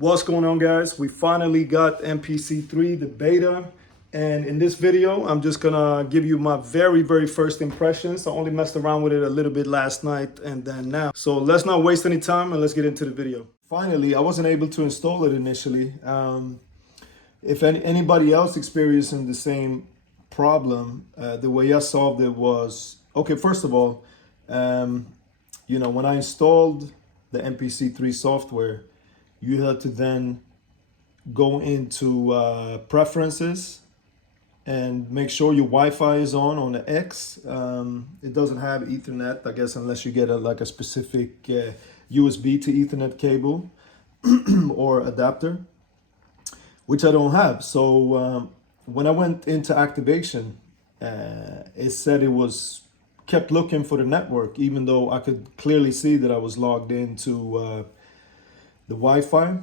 What's going on, guys? We finally got MPC 3, the beta. And in this video, I'm just gonna give you my very first impressions. I only messed around with it a little bit last night and then now. So let's not waste any time and let's get into the video. Finally, I wasn't able to install it initially. If anybody else experiencing the same problem, the way I solved it was, okay, first of all, when I installed the MPC 3 software, you had to then go into preferences and make sure your Wi-Fi is on the X. It doesn't have Ethernet, I guess, unless you get a specific USB to Ethernet cable or adapter, which I don't have. So when I went into activation, it said kept looking for the network, even though I could clearly see that I was logged into the Wi-Fi.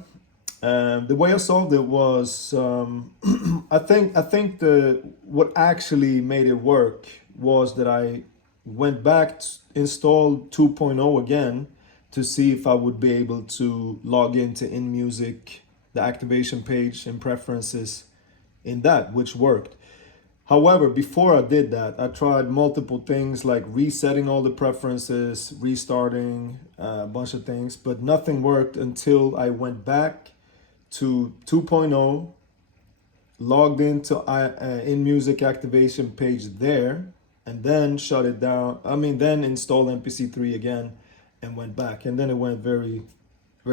The way I solved it was, I think what actually made it work was that I went back, installed 2.0 again to see if I would be able to log into InMusic, the activation page and preferences in that, which worked. However, before I did that, I tried multiple things like resetting all the preferences, restarting a bunch of things, but nothing worked until I went back to 2.0, logged into InMusic activation page there, and then shut it down. Then installed MPC 3 again and went back, and then it went very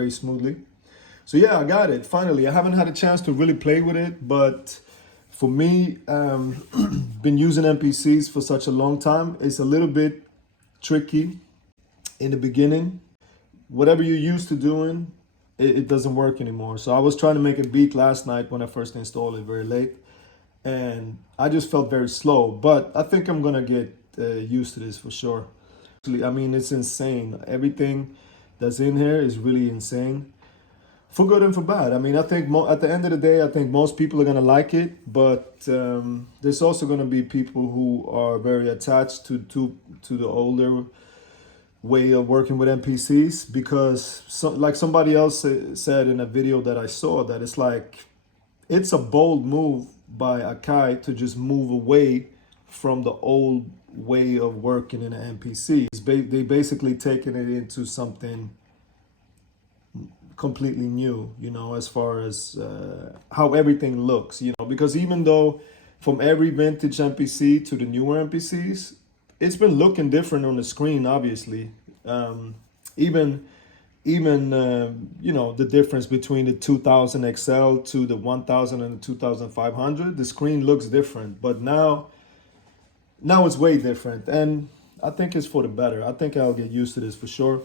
smoothly. So yeah, I got it finally. I haven't had a chance to really play with it, but for me, been using MPCs for such a long time, it's a little bit tricky in the beginning. Whatever you're used to doing, it doesn't work anymore. So I was trying to make a beat last night when I first installed it very late, and I just felt very slow, but I think I'm gonna get used to this for sure. It's insane. Everything that's in here is really insane. For good and for bad. I think at the end of the day, I think most people are going to like it, but there's also going to be people who are very attached to the older way of working with MPCs, because like somebody else said in a video that I saw, that it's a bold move by Akai to just move away from the old way of working in an MPC. They basically taking it into something completely new, as far as how everything looks, because even though from every vintage MPC to the newer MPCs, it's been looking different on the screen, obviously. Even the difference between the 2000 XL to the 1000 and the 2500, the screen looks different, but now it's way different, and I think it's for the better. I think I'll get used to this for sure.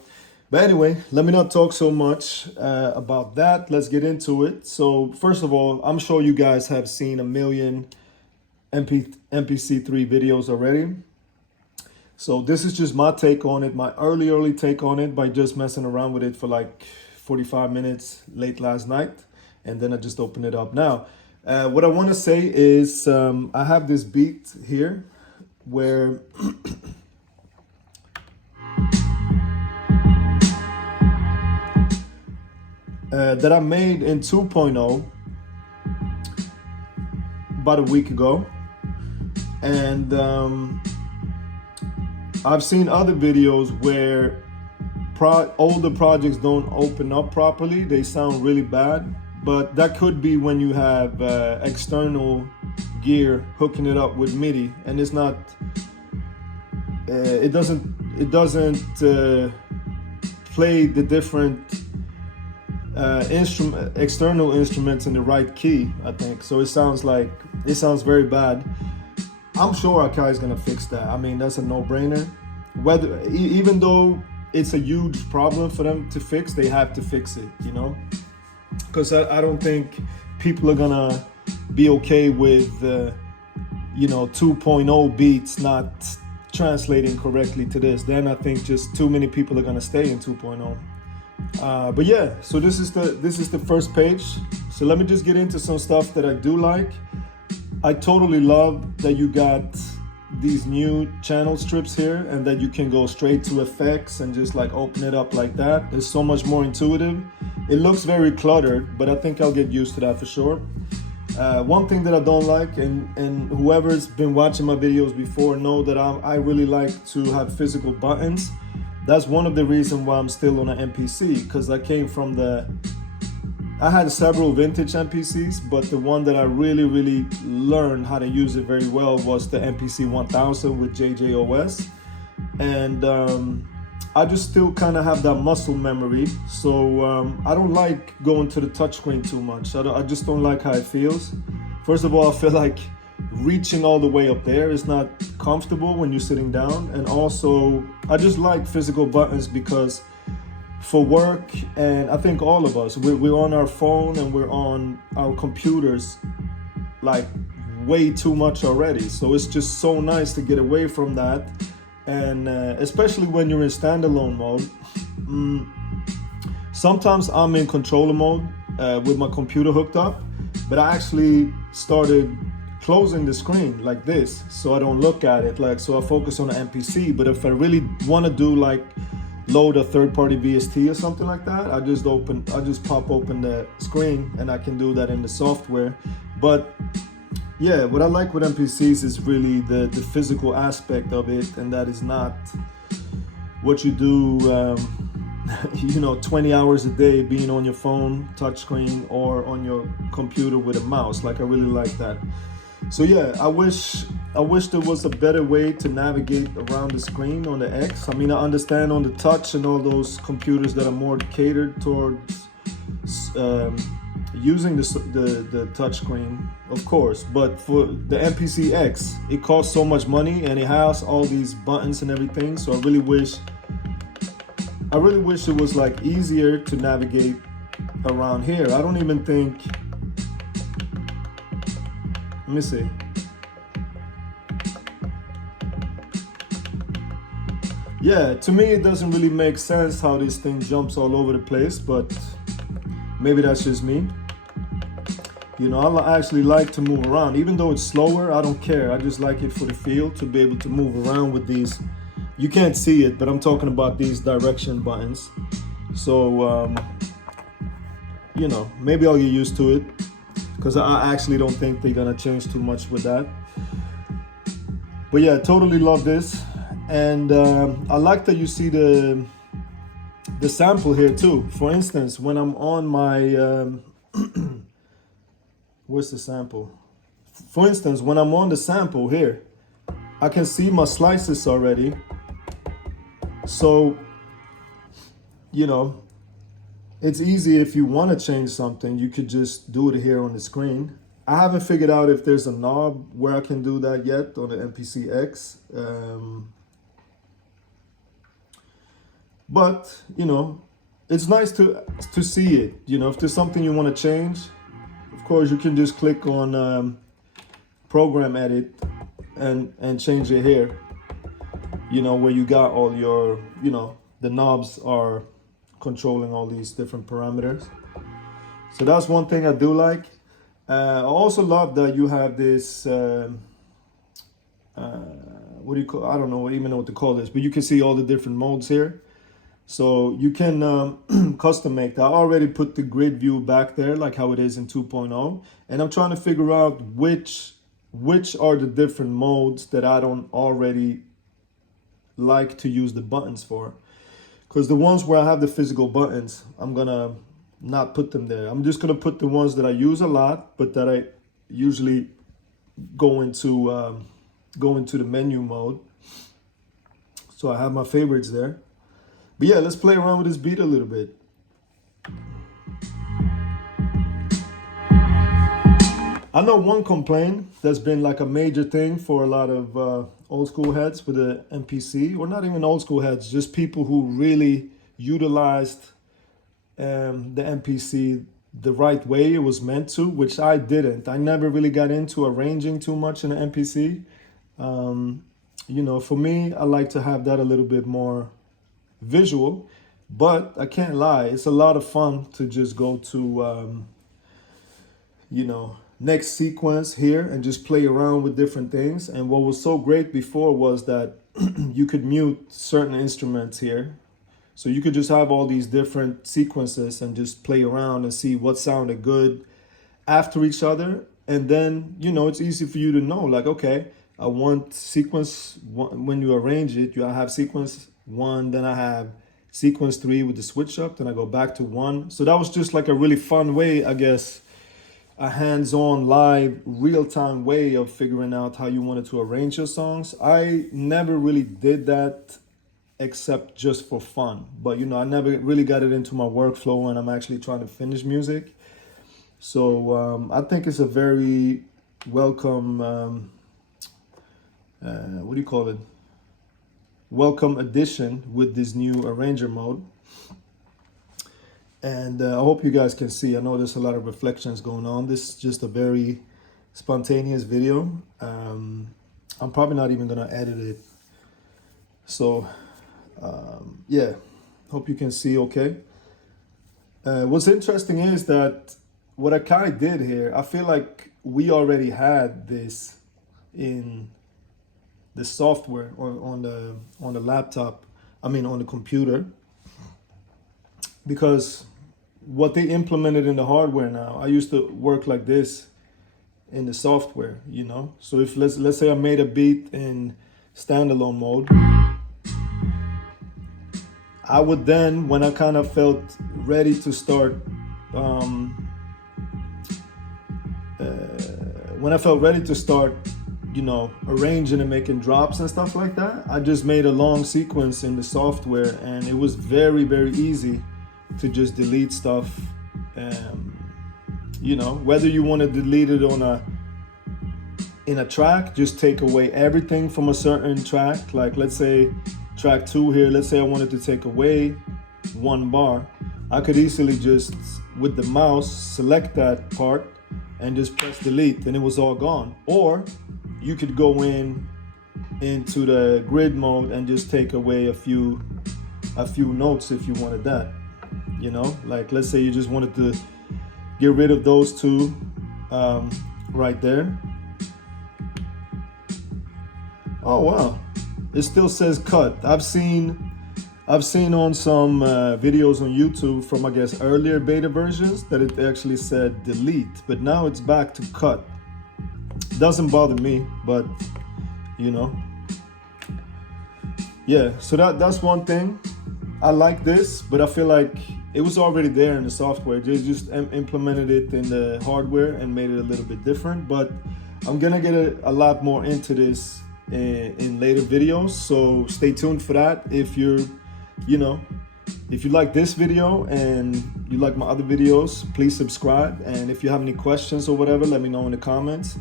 But anyway, let me not talk so much about that. Let's get into it. So first of all, I'm sure you guys have seen a million MPC 3 videos already. So this is just my take on it, my early take on it, by just messing around with it for like 45 minutes late last night. And then I just opened it up now. What I want to say is I have this beat here where that I made in 2.0 about a week ago, and I've seen other videos where older projects don't open up properly. They sound really bad, but that could be when you have external gear hooking it up with MIDI, and it's not it doesn't play the different external instruments in the right key, I think. So it sounds very bad. I'm sure Akai is gonna fix that. That's a no-brainer. Even though it's a huge problem for them to fix, they have to fix it, because I don't think people are gonna be okay with 2.0 beats not translating correctly to this. Then I think just too many people are gonna stay in 2.0. But yeah, so this is the first page. So let me just get into some stuff that I do like. I totally love that you got these new channel strips here, and that you can go straight to effects and just like open it up like that. It's so much more intuitive. It looks very cluttered, but I think I'll get used to that for sure. One thing that I don't like, and whoever's been watching my videos before know that I really like to have physical buttons. That's one of the reasons why I'm still on an MPC, because I came from I had several vintage MPCs, but the one that I really learned how to use it very well was the MPC 1000 with JJOS. And I just still kind of have that muscle memory. So I don't like going to the touchscreen too much. I just don't like how it feels. First of all, I feel like reaching all the way up there is not comfortable when you're sitting down. And also, I just like physical buttons because for work, and I think all of us, we're on our phone and we're on our computers like way too much already. So it's just so nice to get away from that. And especially when you're in standalone mode. Sometimes I'm in controller mode with my computer hooked up, but I actually started closing the screen like this so I don't look at it, like, so I focus on the MPC. But if I really want to do like load a third-party VST or something like that, I just pop open the screen and I can do that in the software. But yeah, what I like with MPCs is really the physical aspect of it, and that is not what you do 20 hours a day being on your phone touchscreen or on your computer with a mouse. Like, I really like that. So yeah, I wish there was a better way to navigate around the screen on the X. I mean, I understand on the touch and all those computers that are more catered towards using the touch screen, of course. But for the MPC X, it costs so much money and it has all these buttons and everything. So I really wish it was like easier to navigate around here. I don't even think. Let me see. Yeah, to me it doesn't really make sense how this thing jumps all over the place, but maybe that's just me. I actually like to move around. Even though it's slower, I don't care. I just like it for the feel to be able to move around with these. You can't see it, but I'm talking about these direction buttons. So, maybe I'll get used to it, because I actually don't think they're gonna change too much with that. But yeah, totally love this. And I like that you see the sample here too. For instance, when I'm on my, where's the sample? For instance, when I'm on the sample here, I can see my slices already. So, it's easy. If you want to change something, you could just do it here on the screen. I haven't figured out if there's a knob where I can do that yet on the MPC X. But, it's nice to see it. If there's something you want to change, of course, you can just click on Program Edit and change it here. Where you got all your, the knobs are controlling all these different parameters. So that's one thing I do like. I also love that you have this, what do you call, I don't know even know what to call this, but you can see all the different modes here. So you can custom make that. I already put the grid view back there like how it is in 2.0. And I'm trying to figure out which are the different modes that I don't already like to use the buttons for. Because the ones where I have the physical buttons, I'm gonna not put them there. I'm just gonna put the ones that I use a lot, but that I usually go into the menu mode. So I have my favorites there. But yeah, let's play around with this beat a little bit. I know one complaint that's been like a major thing for a lot of old school heads with the MPC, or not even old school heads, just people who really utilized the MPC the right way it was meant to, which I didn't. I never really got into arranging too much in the MPC. For me, I like to have that a little bit more visual, but I can't lie, it's a lot of fun to just go to next sequence here and just play around with different things. And what was so great before was that you could mute certain instruments here. So you could just have all these different sequences and just play around and see what sounded good after each other. And then, you know, it's easy for you to know, like, okay, I want sequence one. When you arrange it, you have sequence one, then I have sequence three with the switch up, then I go back to one. So that was just like a really fun way, I guess, a hands-on, live, real-time way of figuring out how you wanted to arrange your songs. I never really did that except just for fun. But, you know, I never really got it into my workflow when I'm actually trying to finish music. So I think it's a very welcome, what do you call it? Welcome addition with this new arranger mode. And I hope you guys can see. I know there's a lot of reflections going on. This is just a very spontaneous video. I'm probably not even gonna edit it. So yeah, hope you can see okay. What's interesting is that what I kind of did here, I feel like we already had this in the software on the laptop, I mean on the computer, because what they implemented in the hardware now, I used to work like this in the software, you know. So if let's say I made a beat in standalone mode, I would then, when I kind of felt ready to start, you know, arranging and making drops and stuff like that, I just made a long sequence in the software, and it was very, very easy to just delete stuff. You know, whether you want to delete it in a track, just take away everything from a certain track. Like let's say track 2 here, let's say I wanted to take away 1 bar. I could easily just, with the mouse, select that part and just press delete, and it was all gone. Or you could go into the grid mode and just take away a few notes if you wanted that. You know, like let's say you just wanted to get rid of those 2 right there. Oh wow, it still says cut. I've seen on some videos on YouTube from, I guess, earlier beta versions that it actually said delete, but now it's back to cut. Doesn't bother me, but you know, yeah. So that's one thing. I like this, but I feel like it was already there in the software. They just implemented it in the hardware and made it a little bit different. But I'm gonna get a lot more into this in later videos, so stay tuned for that. If you're, you know, if you like this video and you like my other videos, please subscribe. And if you have any questions or whatever, let me know in the comments.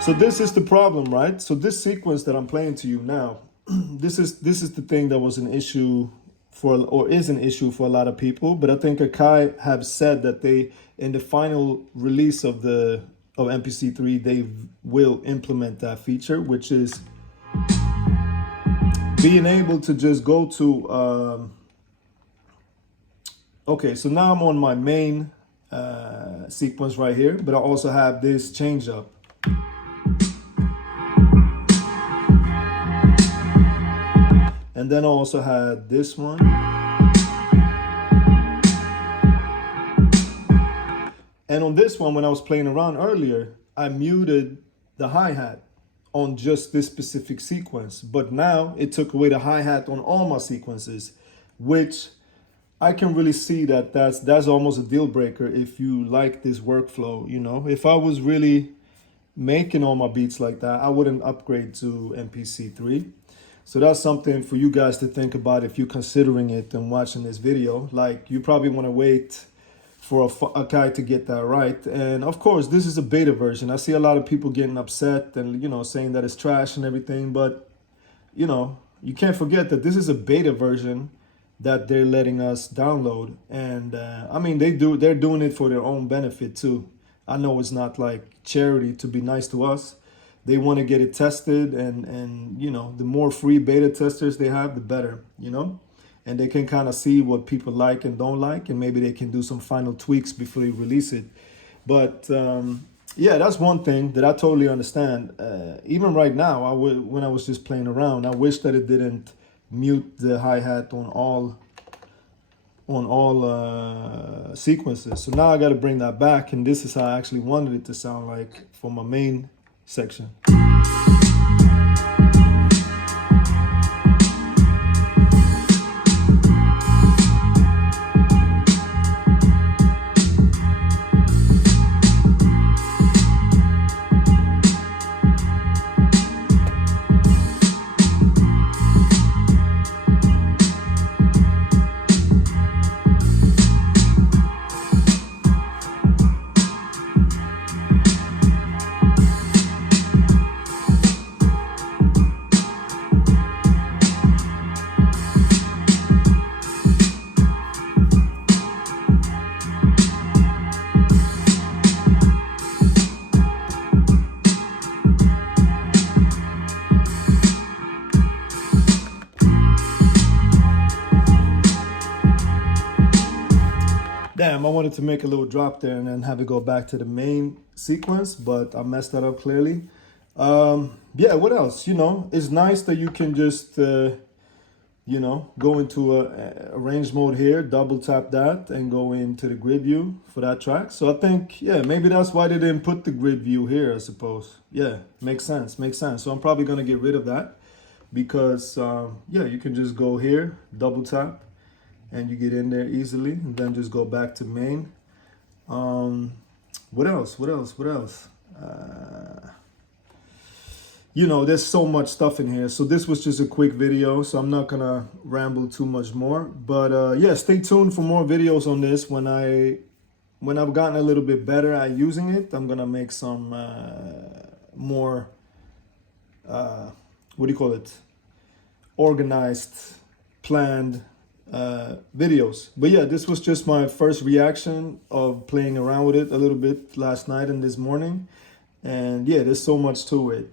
So this is the problem, right? So this sequence that I'm playing to you now, this is the thing that was an issue is an issue for a lot of people. But I think Akai have said that they, in the final release of MPC 3, they will implement that feature, which is being able to just go to okay, so now I'm on my main sequence right here, but I also have this change up. And then I also had this one. And on this one, when I was playing around earlier, I muted the hi-hat on just this specific sequence. But now it took away the hi-hat on all my sequences, which I can really see that that's almost a deal breaker if you like this workflow. You know, if I was really making all my beats like that, I wouldn't upgrade to MPC 3. So that's something for you guys to think about if you're considering it and watching this video. Like, you probably want to wait for a guy to get that right. And of course, this is a beta version. I see a lot of people getting upset and, you know, saying that it's trash and everything. But, you know, you can't forget that this is a beta version that they're letting us download. And I mean, they're doing it for their own benefit too. I know it's not like charity to be nice to us. They want to get it tested, and you know, the more free beta testers they have, the better, you know. and they can kind of see what people like and don't like, and maybe they can do some final tweaks before they release it. But yeah, that's one thing that I totally understand. Even right now, when I was just playing around, I wish that it didn't mute the hi-hat on all sequences. So now I got to bring that back, and this is how I actually wanted it to sound like for my main section. Damn, I wanted to make a little drop there and then have it go back to the main sequence, but I messed that up clearly. Yeah, what else? You know, it's nice that you can just, you know, go into a arrange mode here, double tap that, and go into the grid view for that track. So I think, yeah, maybe that's why they didn't put the grid view here, I suppose. Yeah, makes sense, makes sense. So I'm probably gonna get rid of that because, yeah, you can just go here, double tap, and you get in there easily, and then just go back to main. What else? What else? What else? You know, there's so much stuff in here. So this was just a quick video, so I'm not gonna ramble too much more. But yeah, stay tuned for more videos on this. When I've gotten a little bit better at using it, I'm gonna make some more what do you call it? Organized, planned videos. But yeah, this was just my first reaction of playing around with it a little bit last night and this morning. And yeah, there's so much to it.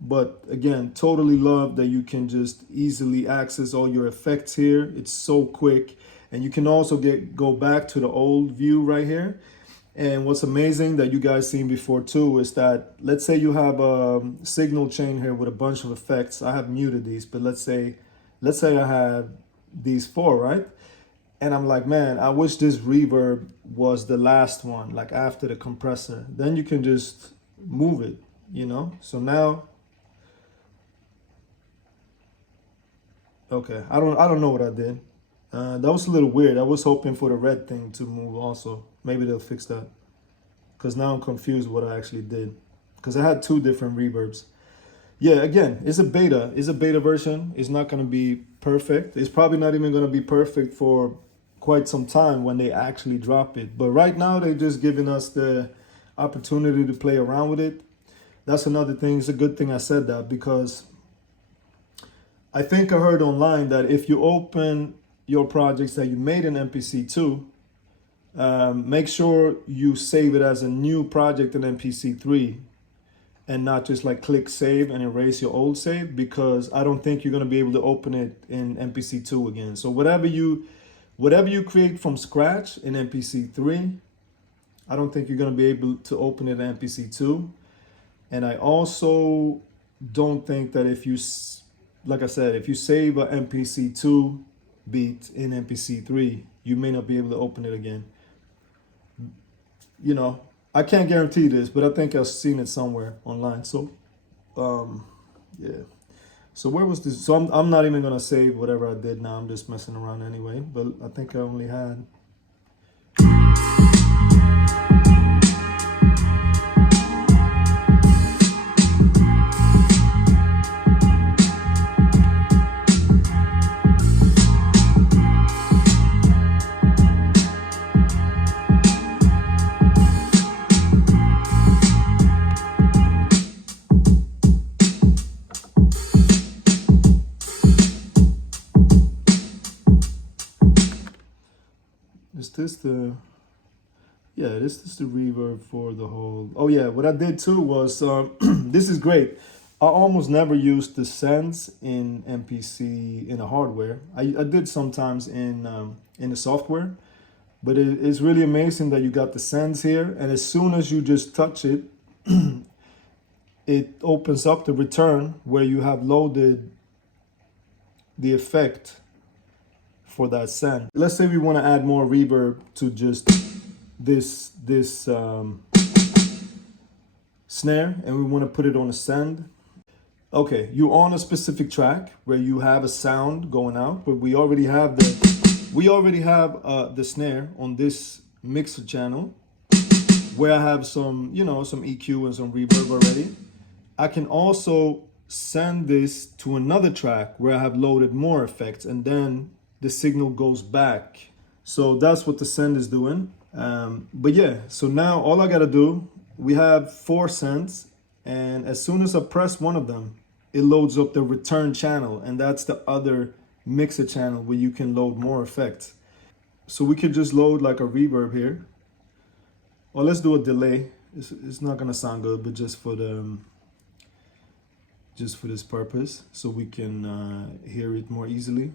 But again, totally love that you can just easily access all your effects here. It's so quick. And you can also go back to the old view right here. And what's amazing that you guys seen before too is that, let's say you have a signal chain here with a bunch of effects. I have muted these, but let's say I have these 4, right? And I'm like, man, I wish this reverb was the last one, like after the compressor. Then you can just move it, you know? So now, okay, I don't know what I did. That was a little weird. I was hoping for the red thing to move also. Maybe they'll fix that. Because now I'm confused what I actually did. Because I had 2 different reverbs. Yeah, again, it's a beta. It's a beta version. It's not going to be perfect. It's probably not even going to be perfect for quite some time when they actually drop it. But right now, they're just giving us the opportunity to play around with it. That's another thing. It's a good thing I said that, because I think I heard online that if you open your projects that you made in MPC2, make sure you save it as a new project in MPC3. And not just like click save and erase your old save, because I don't think you're going to be able to open it in MPC2 again. So whatever you create from scratch in MPC3, I don't think you're going to be able to open it in MPC2. And I also don't think that if you, like I said, if you save a MPC2 beat in MPC3, you may not be able to open it again. You know, I can't guarantee this, but I think I've seen it somewhere online. So, yeah. So where was this? So I'm not even gonna save whatever I did now. I'm just messing around anyway. But I think I only had. Is this the, yeah, this is the reverb for the whole, oh yeah, what I did too was, this is great. I almost never use the sends in MPC in the hardware. I did sometimes in the software, but it's really amazing that you got the sends here. And as soon as you just touch it, it opens up the return where you have loaded the effect for that send. Let's say we want to add more reverb to just this snare, and we want to put it on a send. Okay, you're on a specific track where you have a sound going out, but we already have the snare on this mixer channel where I have some, you know, some EQ and some reverb already. I can also send this to another track where I have loaded more effects, and then the signal goes back. So that's what the send is doing. But yeah, so now all I gotta do, we have 4 sends, and as soon as I press one of them, it loads up the return channel, and that's the other mixer channel where you can load more effects. So we could just load like a reverb here. Or let's do a delay. It's not gonna sound good, but just for this purpose, so we can hear it more easily.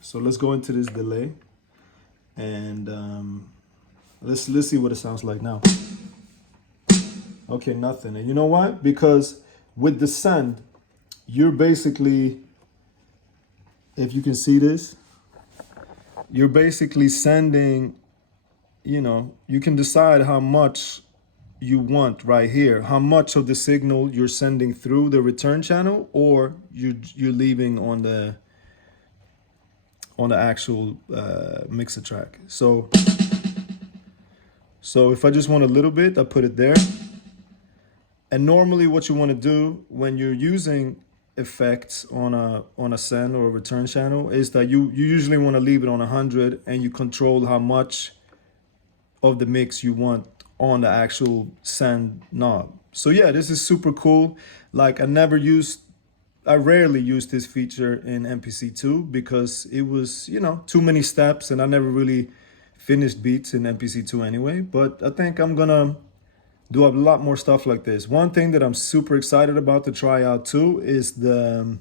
So let's go into this delay, and let's see what it sounds like now. Okay, nothing. And you know why? Because with the send, you're basically, if you can see this, you're basically sending, you know, you can decide how much you want right here, how much of the signal you're sending through the return channel, or you're leaving on the actual mixer track. So if I just want a little bit, I put it there. And normally what you want to do when you're using effects on a send or a return channel is that you usually want to leave it on 100, and you control how much of the mix you want on the actual send knob. So yeah, this is super cool. Like I rarely used this feature in MPC2 because it was, you know, too many steps, and I never really finished beats in MPC2 anyway. But I think I'm gonna do a lot more stuff like this. One thing that I'm super excited about to try out too is the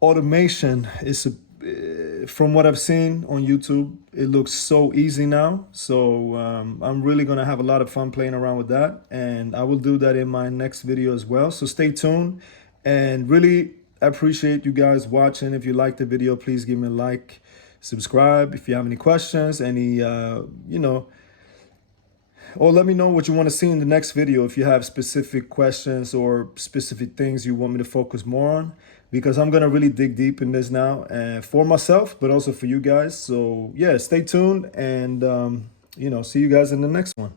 automation. From what I've seen on YouTube, it looks so easy now. So I'm really gonna have a lot of fun playing around with that, and I will do that in my next video as well. So stay tuned, and really appreciate you guys watching. If you liked the video, please give me a like, subscribe. If you have any questions, you know, or let me know what you want to see in the next video if you have specific questions or specific things you want me to focus more on, because I'm going to really dig deep in this now, for myself, but also for you guys. So yeah, stay tuned, and you know, see you guys in the next one.